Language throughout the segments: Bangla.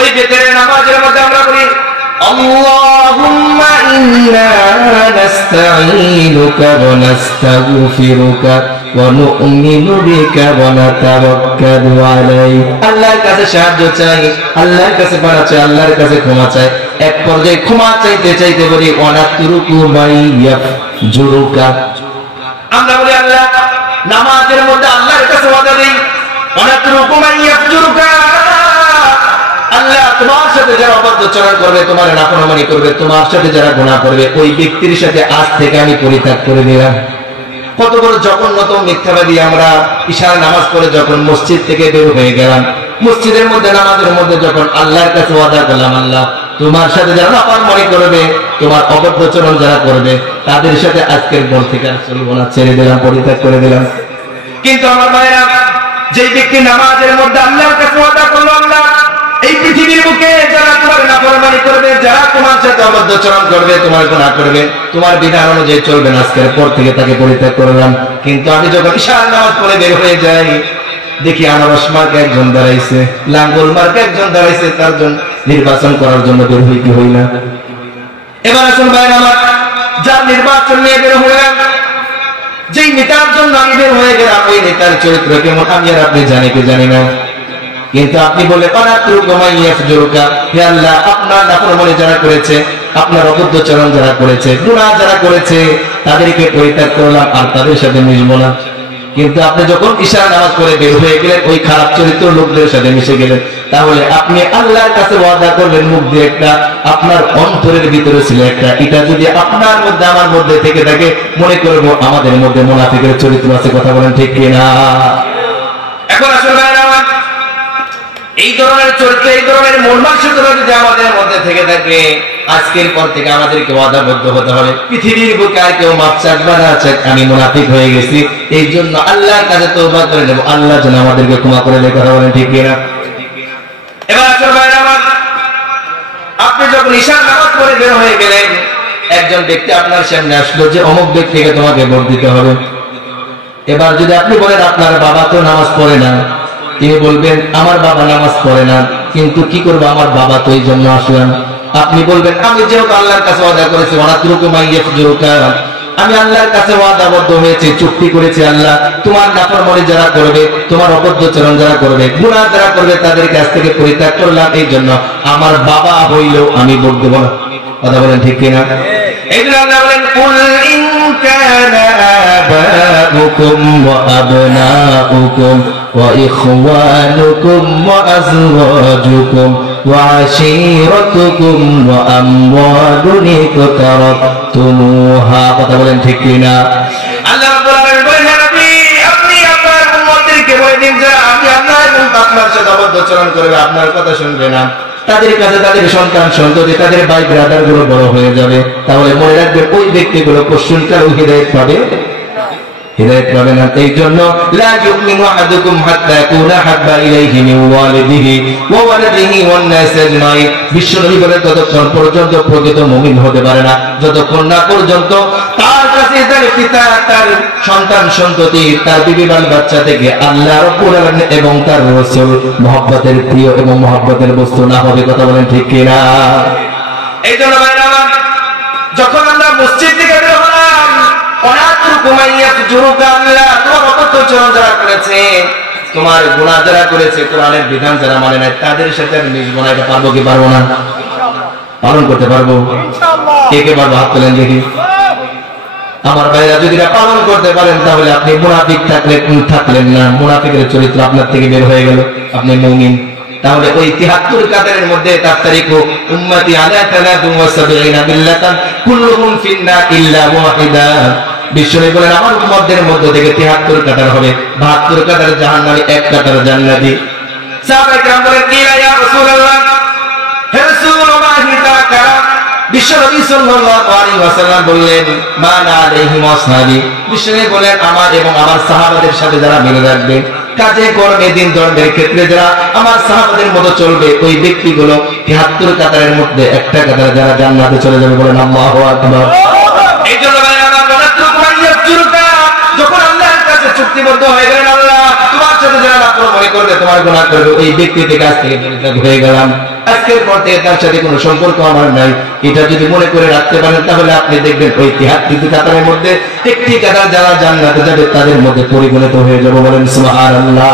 ওই বেতের নামাজের মধ্যে আমরা বলি আল্লাহুম্মা ইন্না নাস্তাঈনুকা ওয়া নাস্তাগফিরুকা ওয়া নু'মিনু বিকা ওয়া নাতাওয়াক্কালু আলাইক। আল্লাহর কাছে সাহায্য চাই, আল্লাহর কাছে পানা চাই, আল্লাহর কাছে ক্ষমা চাই। এক পর্যায়ে ক্ষমা চাইতে চাইতে বলি ওয়া নাতরুকু মাইয়াফজুরুকা। আমরা বলি আল্লাহ নামাজের মধ্যে আল্লাহর কাছে ওয়াদা দেই ওয়া নাতরুকু মাইয়াফজুরুকা। আল্লাহ তোমার সাথে যারা অবাধ্যচরণ করবে, তোমার নাফরমানি করবে, তোমার সাথে যারা গুনাহ করবে, ওই ব্যক্তির সাথে আজ থেকে আমি পরিত্যাগ করে দিলাম। কত বড় জঘন্যতম মিথ্যাবাদী আমরা। ইশার নামাজ পড়ে যখন মসজিদ থেকে বের হয়ে গেলাম, মসজিদের মধ্যে নামাজের মধ্যে যখন আল্লাহর কাছে ওয়াদা করলাম, আল্লাহ তোমার সাথে যারা নাফরমানি করবে, তোমার অবাধ্যচরণ যারা করবে, তাদের সাথে আজকের পর থেকে আর চলবো না, ছেড়ে দিলাম, পরিত্যাগ করে দিলাম। কিন্তু আমার ভাইরা, যে ব্যক্তি নামাজের মধ্যে আল্লাহর কাছে ওয়াদা করলো, আল্লাহ এই পৃথিবীর বুকে যারা তোমার নাফরমানি করবে, যারা তোমার সাথে অবাধ্যচরণ করবে, তোমার গুনাহ করবে, তোমার বিধান অনুযায়ী চলবে না, আজকের পর থেকে তাকে পরিত্যাগ করলাম। কিন্তু আমি যখন ইশার নামাজ পড়ে বের হয়ে যাই, দেখি আনারস মার্কে একজন দাঁড়াইছে, লাঙ্গল মার্কে একজন দাঁড়াইছে, তার জন্য নির্বাচন করার জন্য বের হই কি হই না? এবার আসুন ভাই আমার, যার নির্বাচন নিয়ে বের হইলাম, যেই নেতার জন্য আমি বের হয়ে গেলাম, ওই নেতার চরিত্র কেমন আমি আর আপনি জানি কি জানি না। কিন্তু আপনি বলে হে আল্লাহ, আপনার নাফরমানি যারা করেছে, আপনার অবাধ্যচরণ যারা করেছে, গুনাহ যারা করেছে, তাদেরকে পরিত্যাগ করলাম, আর তাদের সাথে মিশবো না। কিন্তু আপনি যখন ইশার নামাজ পড়ে বের হয়ে গেলেন, ওই খারাপ চরিত্র লোকদের সাথে মিশে গেলেন, তাহলে আপনি আল্লাহর কাছে ওয়াদা করলেন মুখ দিয়ে একটা, আপনার অন্তরের ভিতরে ছিল একটা। এটা যদি আপনার মধ্যে আমার মধ্যে থেকে থাকে, মনে করবো আমাদের মধ্যে মুনাফিকের চরিত্র আছে। কথা বলেন ঠিক কিনা? এখন আসলে এই ধরনের চরিত্র, এই ধরনের মন মানসিকতা যদি আমাদের মধ্যে থেকে থাকে, আজকের পর থেকে আমাদেরকে ওয়াদাবদ্ধ হতে হবে, পৃথিবীর বুকে আর কেউ মাপ চাকবা না চাক, আমি মুনাফিক হয়ে গেছি, এই জন্য আল্লাহর কাছে তওবা করে নেব, আল্লাহ যেন আমাদেরকে ক্ষমা করে দেয়। কথা বলেন ঠিক কিনা? এবার আসল ভাইরা আমার, আপনি যখন ঈশার নামাজ পড়ে বের হয়ে গেলেন, একজন ব্যক্তি আপনার সামনে আসলো যে অমুক ব্যক্তিকে তোমাকে ভোট দিতে হবে। এবার যদি আপনি বলেন আপনার বাবা তো নামাজ পড়ে না, তিনি বলবেন আমার বাবা নামাজ পড়ে না, কিন্তু কি করবো, আমার বাবা তো এই জন্য আসলাম। আপনি বলবেন আমি যেহেতু আল্লাহর কাছে ওয়াদা করেছি, আমি আল্লাহর কাছে ওয়াদাবদ্ধ হয়েছি, চুক্তি করেছি, আল্লাহ তোমার নাফরমানি যারা করবে, তোমার অবাধ্যচরণ যারা করবে, গুনাহ যারা করবে, তাদের কাছ থেকে পরিত্যাগ করলাম, এই জন্য আমার বাবা হইলেও আমি ভোট দেব না। কথা বলেন ঠিক কিনা? এই জন্য আল্লাহ বলেন কুল ইন কানা আবাউকুম ওয়া আবনাউকুম ওয়া ইখওয়ানুকুম ওয়া আযওয়াজুকুম ওয়া আশীরাতুকুম ওয়া আমওয়ালুন ইকতারাফতুমুহা। কথা বলেন ঠিক কিনা? আল্লাহ রাব্বুল আলামিন বলেন, নবী আপনি আপনার উম্মতদেরকে বলে দিন যে আমি আল্লাহ এবং আপনার সাথে অবাধ্যচরণ করবে, আপনার কথা শুনবে না, তাদের কাছে তাদের সন্তান সন্ততি, তাদের ভাই ব্রাদার গুলো বড় হয়ে যাবে, তাহলে মনে রাখবে ওই ব্যক্তিগুলো পশ্চিমকাল হিদায়াত পাবে, হিদায়াত পাবে না। এই জন্য লা ইউমিনু আহাদুকুম হাত্তা ইয়াকুনা হাব্বা ইলাইহি মিন ওয়ালিদিহি ওয়া ওয়ালাদিহি ওয়ান নাস আজমাইন। বিশ্বনবী বলেন ততক্ষণ পর্যন্ত প্রকৃত মুমিন হতে পারে না যতক্ষণ না পর্যন্ত তার কাছে তার পিতা, তার সন্তান সন্ততি, তার বিবি বাল বাচ্চা থেকে আল্লাহ রাব্বুল আলামিন এবং তার রাসূল মহব্বতের প্রিয় এবং মহব্বতের বস্তু না হবে। কথা বলেন ঠিক কিনা? এই জন্য ভাইরা আমার, যখন আমরা মসজিদ থেকে বের হলাম, অনাত্রুকুম আইয়াফজুরুকা, আল্লাহ তোমার অবাধ্যচরণ যারা করেছে, তোমার গুনাহ যারা করেছে, কোরআনের বিধান যারা মানে নাই, তাদের সাথে আমি মিশবো না। এটা পারবো কি পারবো না? পালন করতে পারবো ইনশাআল্লাহ। কে কে পারবো? হাত তোলেন দেখি। আমার ভাইরা যদি পালন করতে পারেন, তাহলে আপনি মুনাফিক থাকলেন না, মুনাফিকের চরিত্র আপনার থেকে বের হয়ে গেল, আপনি মুমিন। তাহলে ওই ৭৩ কাতারের মধ্যে তার তারিখ উম্মতি আলা ৭৩ বিল্লাতান কুল্লুহুম ফিন্নার ইল্লা ওয়াহিদা। বিশ্বনবী বলেন আমার উম্মতদের মধ্যে থেকে ৭৩ কাতার হবে, ৭২ কাতার জাহান্নামী, ১ কাতার জান্নাতি। সাহাবায়ে কেরাম বলেন কিলা ইয়া রাসূলুল্লাহ, হে রাসূলুল্লাহ তাআলা, বিশ্বনবী সাল্লাল্লাহু আলাইহি ওয়াসাল্লাম বললেন মান আলাইহি ওয়াসাল্লাম, বিশ্বনবী বলেন আমার এবং আমার সাহাবাদের সাথে যারা মিলে রাখবে, কাজে কর্মে দিন ধর্মের ক্ষেত্রে যারা আমার সাহাবাদের মতো চলবে, ওই ব্যক্তিগুলো ৭৩ কাতারের মধ্যে ১টা কাতার যারা জান্নাতে চলে যাবে। বলেন আল্লাহু আকবার। এই জন্য যখন আল্লাহর কাছে চুক্তিবদ্ধ হয়ে গেলেন, আল্লাহ তোমার সাথে যারা নাফরমানি করবে, তোমার গুনাহ করবে, ওই ব্যক্তি থেকে কাছ থেকে পরিত্যাগ হয়ে গেলাম। আজকের পর থেকে তার সাথে কোনো সম্পর্ক আমার নাই, এটা যদি মনে করে রাখতে পারেন তাহলে আপনি দেখবেন ওই 73 কাতারের মধ্যে একটি কাতার যারা জান্নাতে যাবে তাদের মধ্যে পরিগণিত হয়ে যাবে। বলেন সুবহানাল্লাহ।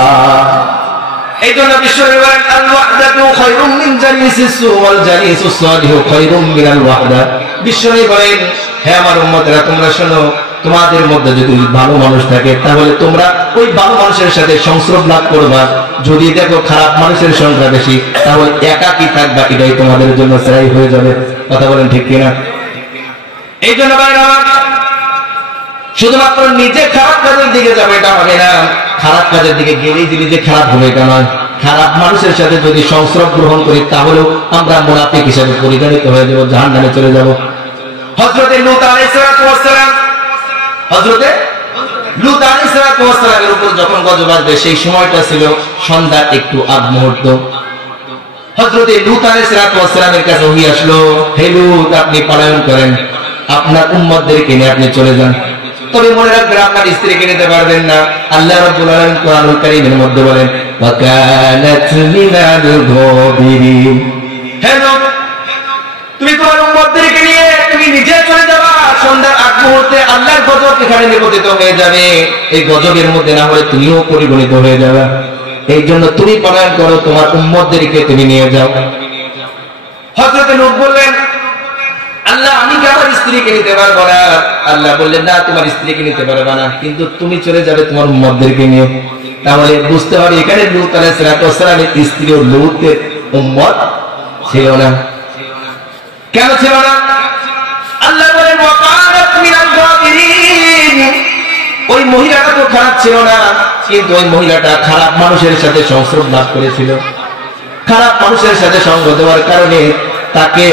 এই জন্য বিশ্বনবী বলেন আল ওয়াহদাতু খায়রুম মিন জালিসিস সু ওয়াল জালিসুস সালিহু খায়রুম মিনাল ওয়াহদা। বিশ্বনবী বলেন, হে আমার উম্মতেরা তোমরা শোনো, তোমাদের মধ্যে যদি ভালো মানুষ থাকে তাহলে তোমরা ওই ভালো মানুষের সাথে সংস্রব লাভ করবা। যদি দেখো খারাপ মানুষের সংখ্যা বেশি তাহলে একাকী থাকবা, এটাই তোমাদের জন্য সেরাই হয়ে যাবে। কথা বলেন ঠিক কিনা? এই জন্য ভাইরা শুধুমাত্র নিজে খারাপ কাজের দিকে যাবে এটা হবে না, খারাপ কাজের দিকে গেলেই যে নিজে খারাপ হবে এটা নয়। খারাপ মানুষের সাথে যদি সংস্রব গ্রহণ করি তাহলেও আমরা মুনাফিক হিসেবে পরিগণিত হয়ে যাব, জাহান্নামে চলে যাব। হযরতে লূত আলাইহিস সালাম, হযরতে লূত আলাইহিস সালামের উপর যখন গজব আসবে সেই সময়টা ছিল সন্ধ্যা একটু আগ মুহূর্ত। হযরতে লূত আলাইহিস সালামের কাছে ওহী আসলো, হে লূত আপনি পলায়ন করেন, আপনার উম্মতদেরকে নিয়ে আপনি চলে যান, তবে মনে রাখবেন আপনার স্ত্রীকে নিতে পারবেন না। আল্লাহ রাব্বুল আলামিন কোরআনুল কারীমের মধ্যে বলেন ওয়া কানাত মিনাল গাবিরিন। হে লূত তুমি তোমার উম্মতদেরকে নিয়ে তুমি নিজে চলে যাবা, সন্ধ্যার আগ মুহূর্তে আল্লাহর গজব এখানে নিপতিত হয়ে যাবে, এই গজবের মধ্যে না হলে তুমিও পরিগণিত হয়ে যাবে। এই জন্য তুমি পলায়ন করো, তোমার উম্মতদেরকে তুমি নিয়ে যাও। হযরত লূত বললেন আল্লাহ আমি কি আমার স্ত্রীকে নিতে পারবো না? আল্লাহ বললেন না তোমার স্ত্রীকে নিতে পারবে না, কিন্তু তুমি চলে যাবে তোমার উম্মতদেরকে নিয়ে। তাহলে বুঝতে হবে এখানে লূত আলাইহিস সালামের স্ত্রী ও লূতের উম্মত ছিল না। কেন ছিল না? আল্লাহ বলেন ওয়া কানাত মিনাল গাবিরিন। ওই মহিলাটা তো খারাপ ছিল না, কিন্তু ওই মহিলাটা খারাপ মানুষের সাথে সংস্রব লাভ করেছিল। খারাপ মানুষের সাথে সঙ্গ দেওয়ার কারণে তাকে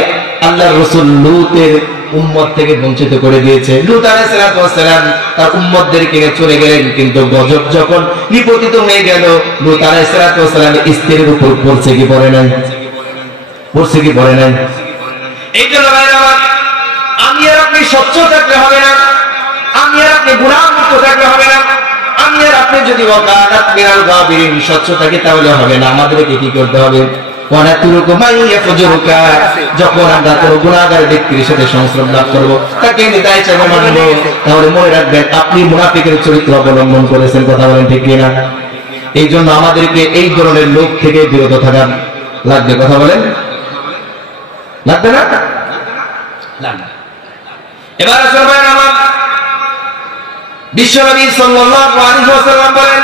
আল্লাহর রাসূল লূতের উম্মত থেকে বঞ্চিত করে দিয়েছে। লূত আলাইহিস সালাম তার উম্মতদেরকে নিয়ে চলে গেলেন, কিন্তু গজব যখন নিপতিত হয়ে গেল লূত আলাইহিস সালামের স্ত্রীর উপর পড়ছে কি পড়ে নাই? পড়ছে কি পড়ে নাই? এই জন্য ভাইরা আমি আর আপনি স্বচ্ছ থাকলে হবে না, আমি আর আপনি গুনাহমুক্ত থাকলে হবে না, আমি আর আপনি যদি ওয়াকানাত মিনাল গাবিরিন স্বচ্ছ থাকি তাহলে হবে না। আমাদেরকে কি করতে হবে? যখন আমরা কোনো গুনাহগার ব্যক্তির সাথে সংস্রব লাভ করবো তাকে নেতা হিসেবে মানব, তাহলে মনে রাখবেন আপনি মুনাফিকের চরিত্র অবলম্বন করেছেন। কথা বলেন ঠিক কিনা? এই জন্য আমাদেরকে এই ধরনের লোক থেকে বিরত থাকা লাগবে। কথা বলেন লাগবে না? এবার আসলে আমার বিশ্বনবী সাল্লাল্লাহু আলাইহি ওয়াসাল্লাম বলেন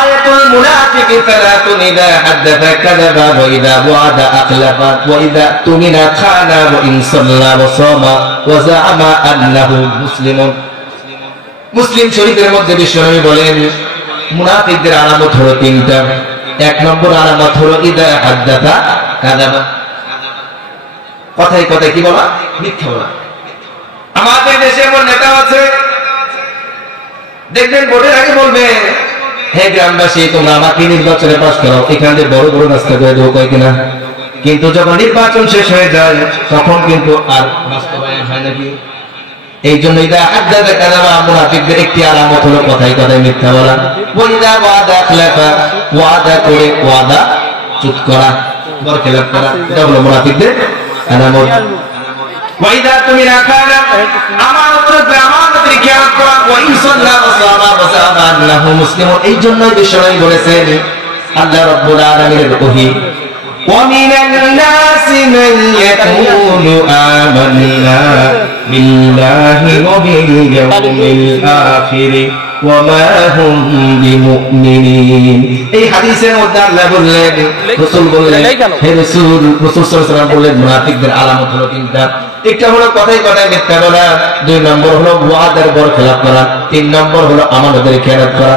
আয়াতুল মুনাফিকি সালাতুন ইযা হাদাথা কাযাবা ওয়া ইযা ওয়া'আদা আখলাফা ওয়া ইযা তুমিনা খানা ওয়া ইন সাল্লা ওয়া সামা ওয়া যা'আমা আন্নাহু মুসলিমুন। মুসলিম শরীফের মধ্যে বিশ্বনবী বলেন মুনাফিকদের আলামত হলো তিনটা। এক নম্বর আলামত হলো ইযা হাদাথা কাযাবা, কথায় কথায় কি বলা? মিথ্যা বলা। আমাদের দেশে এমন নেতা আছে দেখবেন ভোটের আগে বলবে হে গ্রামবাসী তোমরা আমাকে নির্বাচনে পাস করাও, এখানে বড় বড় রাস্তা করে দেবো কয় কিনা, কিন্তু যখন নির্বাচন শেষ হয়ে যায় তখন কিন্তু আর বাস্তবায়ন হয় নাকি? এই জন্য ইদা হাদাথা কাযাবা মুনাফিকদের একটি আলামত হলো কথায় কথায় মিথ্যা বলা। ওয়া ইদা ওয়াদা আখলাফা, ওয়াদা করে ওয়াদা চুপ করা, বরখেলাপ করা, এটা হলো মুনাফিকদের আলামত। ওয়া ইদা তুমিনা খানা, আমানতের খেয়াল করা, ওয়া ইন সাল্লা ওয়া সামা ওয়া যা'আমা আন্নাহু মুসলিমুন। এই জন্যই বিশ্বনবী বলেছেন আল্লাহ রাব্বুল আলামিনের ওহী ওয়া মিনান নাসি মান ইয়াকুলু আমান্না বিল্লাহি ওয়া বিল ইয়াউমিল আখির ওয়া মা হুম বিমুমিনিন। এই হাদিসের মধ্যে আল্লাহ বললেন, রাসূল বললেন, হে রাসূল সাল্লাল্লাহু আলাইহি ওয়াসাল্লাম বললেন মুনাফিকদের আলামত হলো তিনটা। একটা হলো কথায় কথায় মিথ্যা বলা, দুই নম্বর হলো ওয়াদার বরখেলাপ করা, তিন নম্বর হলো আমানতের খেয়ানত করা।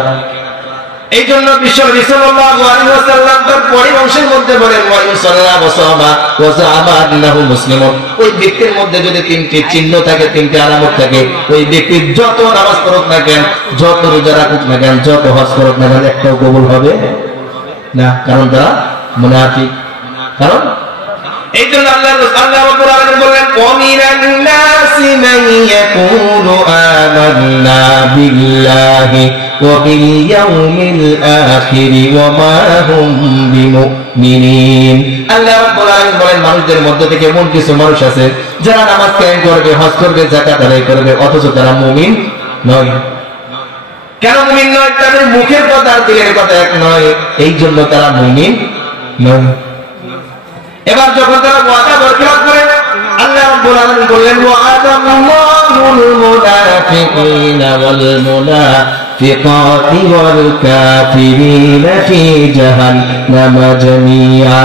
এই জন্য বিশ্বনবী সাল্লাল্লাহু আলাইহি ওয়াসাল্লাম তার পরিবংশের মধ্যে বলেন ওয়া ইন সাল্লা ওয়া সামা ওয়া যা'আমা আন্নাহু মুসলিমুন। ওই ব্যক্তির মধ্যে যদি তিনটি চিহ্ন থাকে, তিনটি আলামত থাকে, ওই ব্যক্তি যত নামাজ পড়ুক না কেন, যত রোজা রাখুক না কেন, যত হজ করুক না কেন, একটাও কবুল হবে না, কারণ তারা মুনাফিক। কারণ এই জন্য আল্লাহ রাব্বুল আলামিন বললেন ওয়া মিনান নাসি মান ইয়াকুলু আমান্না বিল্লাহি ওয়া বিল ইয়াউমিল আখির ওয়া মা হুম মুমিনিন। আল্লাহ রাব্বুল আলামিন বলেন মানুষদের মধ্য থেকে এমন কিছু মানুষ আছে যারা নামাজ কায়েম করবে, হজ করবে, যাকাত আদায় করবে, অথচ তারা মুমিন নয়। কেন মুমিন নয়? তাদের মুখের কথা আর দিলের কথা এক নয়, এই জন্য তারা মুমিন নয়। এবার যখন তারা ওয়াদা বরখেলাপ করে, আল্লাহ রাব্বুল আলামিন বললেন ওয়াদাল্লাহুল মুনাফিকিনা ওয়াল মুনাফিকাতি ওয়াল কাফিরিনা ফি জাহান্নাম জামিআ।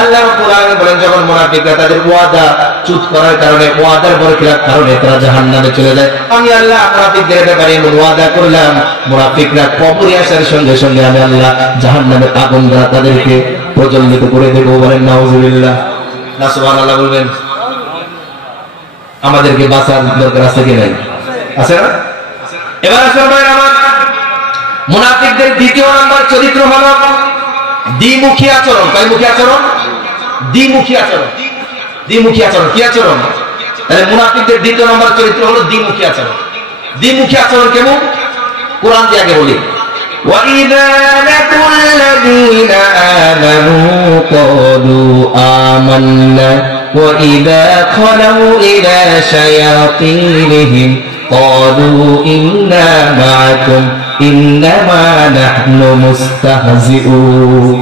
আল্লাহ রাব্বুল আলামিন বলেন যখন মুনাফিকরা তাদের ওয়াদা চুত করার কারণে, ওয়াদার বরখেলাপ কারণে তারা জাহান্নামে চলে যায়, আমি আল্লাহ মুনাফিকদের ব্যাপারে এমন ওয়াদা করলাম, মুনাফিকরা কবরে আসার সঙ্গে সঙ্গে আমি আল্লাহ জাহান্নামের আগুন দ্বারা তাদেরকে প্রজ্বলিত করে দেব। বলেন নাউজুবিল্লাহ, না সুবহানাল্লাহ বলবেন। আমাদেরকে বাঁচার দরকার আছে কি নাই? আছে না? এবার আসলে ভাই আমার মুনাফিকদের দ্বিতীয় নাম্বার চরিত্র হলো দ্বিমুখী আচরণ। কয়মুখী আচরণ? দ্বিমুখী আচরণ। দ্বিমুখী আচরণ কি আচরণ? তাহলে মুনাফিকদের দ্বিতীয় নাম্বার চরিত্র হলো দ্বিমুখী আচরণ। দ্বিমুখী আচরণ কেমন? কোরআন দিয়ে আগে বলি, وَإِذَا لَقُوا الَّذِينَ آمَنُوا قَالُوا آمَنَّا وَإِذَا خَلَوْا إِلَى شَيَاطِينِهِمْ قَالُوا إِنَّا مَعَكُمْ إِنَّمَا نَحْنُ مُسْتَهْزِئُونَ।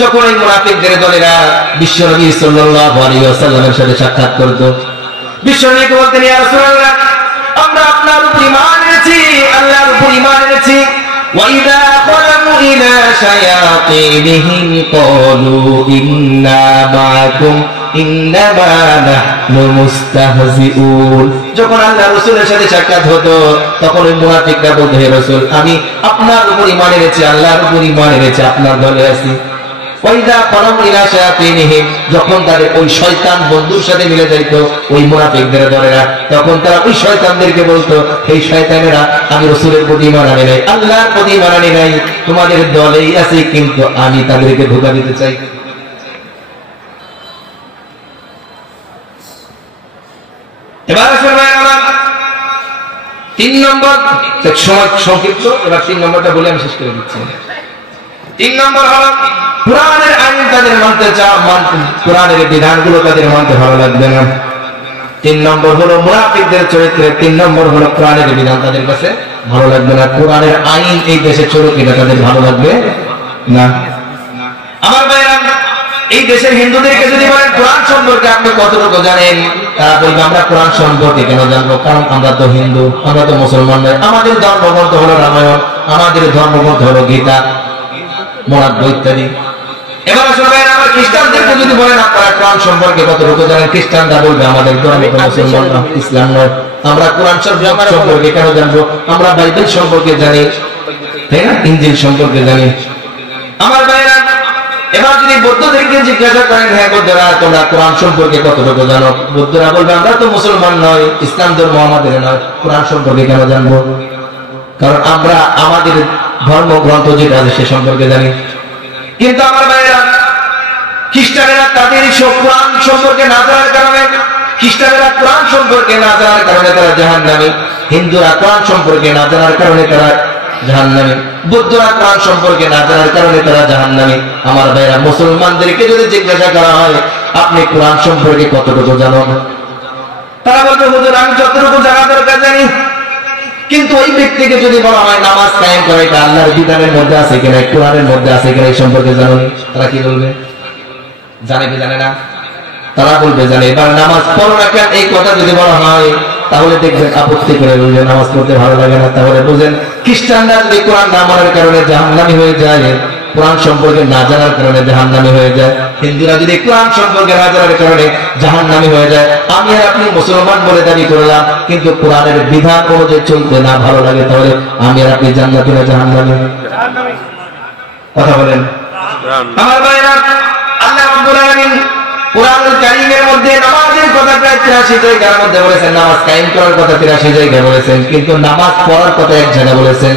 যখন এই মুনাফিকদের দলেরা বিশ্বনবী সাল্লাল্লাহু আলাইহি ওয়াসাল্লামের সাথে সাক্ষাৎ করত, বিশ্বনবীকে বলতেন ইয়া রাসূলুল্লাহ, আমরা আপনার উপর ঈমান এনেছি, আল্লাহর উপর ঈমান এনেছি। وَإِذَا خَلَوْا إِلَى شَيَاطِينِهِمْ قَالُوا إِنَّا مَعَكُمْ إِنَّمَا نَحْنُ مُسْتَهْزِئُونَ। যখন আল্লাহ রাসূলের সাথে সাক্ষাৎ হতো তখন ওই মুনাফিকরা বলতো, হে রাসূল, আমি আপনার উপর ঈমান এনেছি, আল্লাহর উপর ঈমান এনেছি, আপনার দলে আছি। ওয়াইদা কলম ইলা শায়াতিনহিম, যখন তাদের ওই শয়তান বন্ধুর সাথে মিলে যাইতো ওই মুনাফিকদের দলেরা, তখন তারা ওই শয়তানদেরকে বলতো, এই শয়তানেরা, আমি রাসূলের প্রতি ঈমান আনি নাই, আল্লাহর প্রতি ঈমান আনি নাই, তোমাদের দলেই আছি, কিন্তু আমি তাদেরকে ধোঁকা দিতে চাই। এবার আসলে আমার 3 নম্বর, সময় সংক্ষিপ্ত, এবার 3 নম্বরটা বলে আমি শেষ করে দিচ্ছি। 3 নম্বর হলো কোরআনের আইন তাদের মানতে চাও, কোরআনের বিধানগুলো তাদের মানতে ভালো লাগবে না। 3 নম্বর হলো মুনাফিকদের চরিত্রে 3 নম্বর হলো কোরআনের বিধান তাদের কাছে ভালো লাগবে না। কোরআনের আইন এই দেশে চলুক, এটা তাদের ভালো লাগবে না। আমার ভাইরা, এই দেশের হিন্দুদেরকে যদি বলেন কোরআন সম্পর্কে আপনি কতটুকু জানেন, তারা বলবে আমরা কোরআন সম্পর্কে কেন জানবো, কারণ আমরা তো হিন্দু, আমরা তো মুসলমান নয়, আমাদের ধর্মগ্রন্থ হলো রামায়ণ, আমাদের ধর্মগ্রন্থ হলো গীতা, মোনাব্ব ইত্যাদি। এবার আসলে আমার খ্রিস্টানদেরকে যদি বলেন আপনারা কোরআন সম্পর্কে কতটুকু জানেন, খ্রিস্টানরা বলবে আমাদের ধর্ম তো মুসলমান না, ইসলাম নয়, আমরা কোরআন সম্পর্কে কেন জানবো, আমরা বাইবেল সম্পর্কে জানি, তাই না, ইনজিল সম্পর্কে জানি। আমার ভাইরা, এবার যদি বৌদ্ধদেরকে জিজ্ঞাসা করেন, হ্যাঁ বৌদ্ধরা তোমরা কোরআন সম্পর্কে কতটুকু জানো, বৌদ্ধরা বলবে আমরা তো মুসলমান নয়, ইসলাম ধর্ম আমাদের নয়, কোরআন সম্পর্কে কেন জানবো, কারণ আমরা আমাদের ধর্মগ্রন্থ যেটা আছে সে সম্পর্কে জানি। কিন্তু আমার ভাইরা, খ্রিস্টানেরা তাদের কোরআন সম্পর্কে না জানার কারণে, খ্রিস্টানেরা কোরআন সম্পর্কে না জানার কারণে তারা জাহান্নামী, হিন্দুরা কোরআন সম্পর্কে না জানার কারণে তারা জাহান্নামী, বৌদ্ধরা কোরআন সম্পর্কে না জানার কারণে তারা জাহান্নামী। আমার ভাইরা, মুসলমানদেরকে যদি জিজ্ঞাসা করা হয় আপনি কোরআন সম্পর্কে কতটুকু জানেন, তারা বলবে হুজুর আমি যতটুকু জানা দরকার জানি। কিন্তু ওই ব্যক্তিকে যদি বলা হয় নামাজ কায়েম করে এটা আল্লাহর বিধানের মধ্যে আছে কিনা, কোরআনের মধ্যে আছে কিনা, এই সম্পর্কে জানেন, তারা কি বলবে, জানে কি জানে না, তারা বলবে জানে। এবার নামাজ পড়ো না কেন এই কথা যদি বলা হয় তাহলে দেখবেন আপত্তি করে বলবে নামাজ পড়তে ভালো লাগে না। তাহলে বুঝেন খ্রিস্টানরা যদি কোরআন না মানার কারণে জাহান্নামী হয়ে যায়, কোরআন সম্পর্কে না জানার কারণে জাহান্নামী হয়ে যায়, হিন্দুরা যদি কোরআন সম্পর্কে না জানার কারণে জাহান্নামী হয়ে যায়, আমি আর আপনি মুসলমান বলে দাবি করলাম, কিন্তু কোরআনের বিধান অনুযায়ী চলতে না ভালো লাগে, তাহলে আমি আর আপনি জান্নাতি না জাহান্নামী? কথা বলেন আমার ভাইরা। আল্লাহ রাব্বুল আলামিন কোরআনুল কারীমের মধ্যে নামাজের কথা প্রায় 83 জায়গার মধ্যে বলেছেন, নামাজ কায়েম করার কথা 83 জায়গায় বলেছেন, কিন্তু নামাজ পড়ার কথা এক জায়গায় বলেছেন,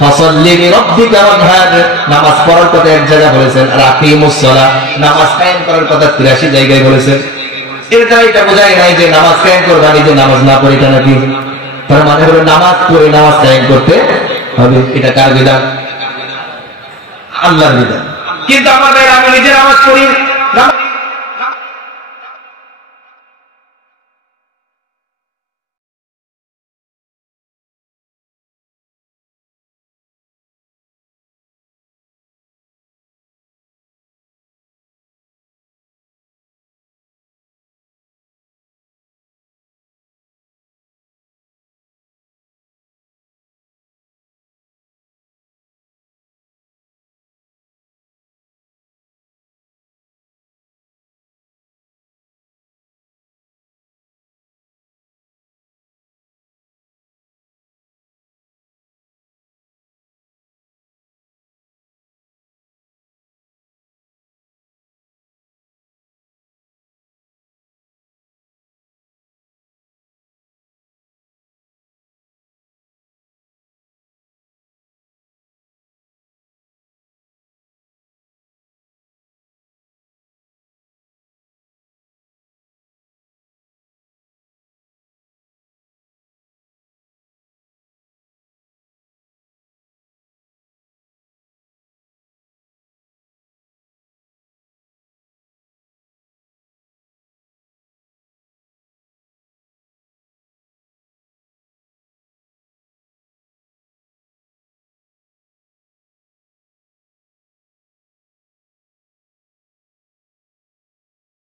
ফাসাল্লি লিরাব্বিকা ওয়ানহার, নামাজ পড়ার কথা এক জায়গায় বলেছেন, আর আকিমুস সালাহ, নামাজ কায়েম করার কথা 83 জায়গায় বলেছেন। এটা বোঝায় নাই যে নামাজ কায়েম করবে, আমি যে নামাজ না পড়ি এটা নাকি, তার মানে হলো নামাজ পড়ে নামাজ কায়েম করতে হবে। এটা কার বিধান? আল্লাহর বিধান। কিন্তু আমার ভাই আমি নিজে নামাজ পড়ি